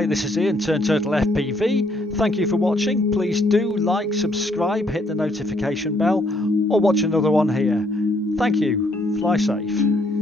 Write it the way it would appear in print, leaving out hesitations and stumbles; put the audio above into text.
Hi, this is Ian, TurnTurtleFPV. Thank you for watching. Please do like, subscribe, hit the notification bell, or watch another one here. Thank you. Fly safe.